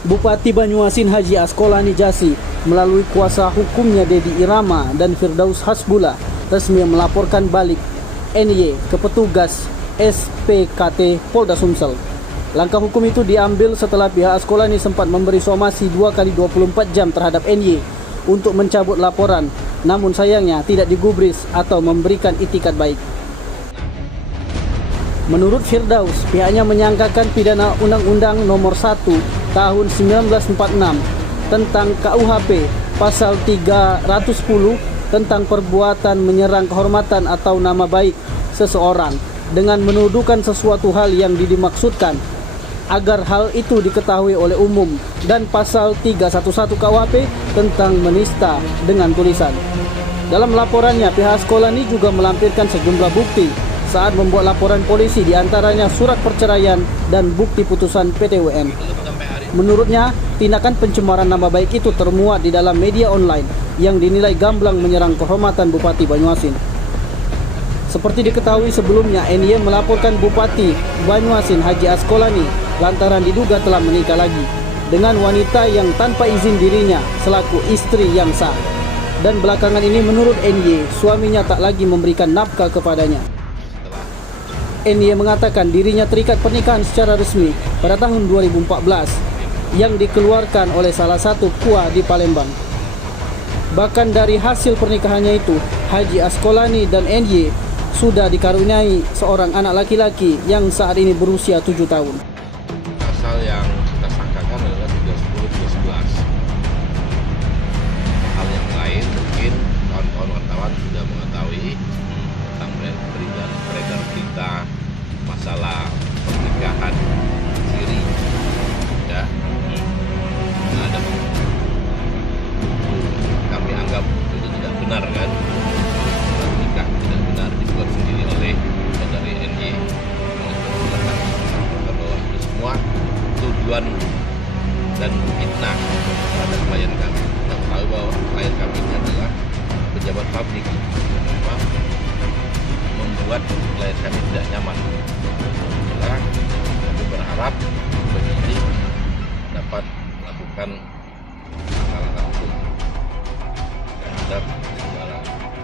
Bupati Banyuasin Haji Asqolani Jassi melalui kuasa hukumnya Dedi Irama dan Firdaus Hasbullah resmi melaporkan balik NY ke petugas SPKT Polda Sumsel. Langkah hukum itu diambil setelah pihak Asqolani sempat memberi somasi 2 kali 24 jam terhadap NY untuk mencabut laporan, namun sayangnya tidak digubris atau memberikan itikat baik. Menurut Firdaus, pihaknya menyangkakan pidana Undang-Undang Nomor 1 Tahun 1946 tentang KUHP Pasal 310 tentang perbuatan menyerang kehormatan atau nama baik seseorang dengan menuduhkan sesuatu hal yang dimaksudkan agar hal itu diketahui oleh umum, dan Pasal 311 KUHP tentang menista dengan tulisan. Dalam laporannya, pihak Asqolani juga melampirkan sejumlah bukti saat membuat laporan polisi, diantaranya surat perceraian dan bukti putusan PTWM. Menurutnya, tindakan pencemaran nama baik itu termuat di dalam media online yang dinilai gamblang menyerang kehormatan Bupati Banyuasin. Seperti diketahui sebelumnya, NY melaporkan Bupati Banyuasin Haji Asqolani lantaran diduga telah menikah lagi dengan wanita yang tanpa izin dirinya selaku istri yang sah. Dan belakangan ini menurut NY, suaminya tak lagi memberikan nafkah kepadanya. NY mengatakan dirinya terikat pernikahan secara resmi pada tahun 2014 yang dikeluarkan oleh salah satu KUA di Palembang. Bahkan dari hasil pernikahannya itu, Haji Asqolani dan NY sudah dikaruniai seorang anak laki-laki yang saat ini berusia 7 tahun. Pasal yang kita sangkakan adalah 310 311. Hal yang lain mungkin kawan-kawan wartawan sudah mengetahui tentang beredar berita masalah pernikahan siri, ya. Ada kami anggap itu tidak benar, kan? Nikah tidak benar dibuat sendiri oleh saudari NY. Bahwa itu semua tujuan dan fitnah terhadap klien kami. Kita tahu bahwa klien kami ini adalah pejabat publik, memang membuat klien kami tidak nyaman. Itulah kami berharap penyidik dapat melakukan langkah-langkah hukum terhadap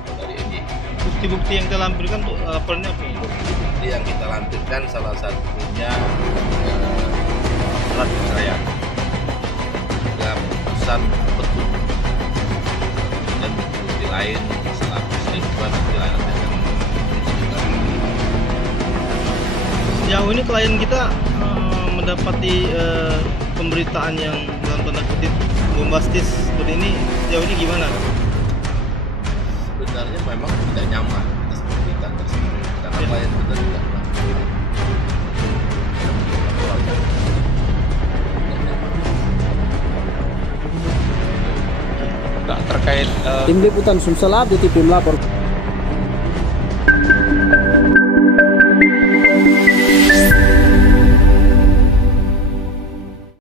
saudari NY. Bukti-bukti yang kita lampirkan tuh laporannya apa? Bukti yang kita lampirkan salah satunya surat perceraian, juga putusan petun, dan bukti lain masalah perselingkuhan bukti lain akan Sejauh ini klien kita mendapati pemberitaan yang dalam tanda kutip bombastis seperti ini, sejauh ini gimana? Sebenarnya memang tidak nyaman atas berita tersebut karena klien kita tidak terkait Tim Liputan Sumsel Update TV melapor.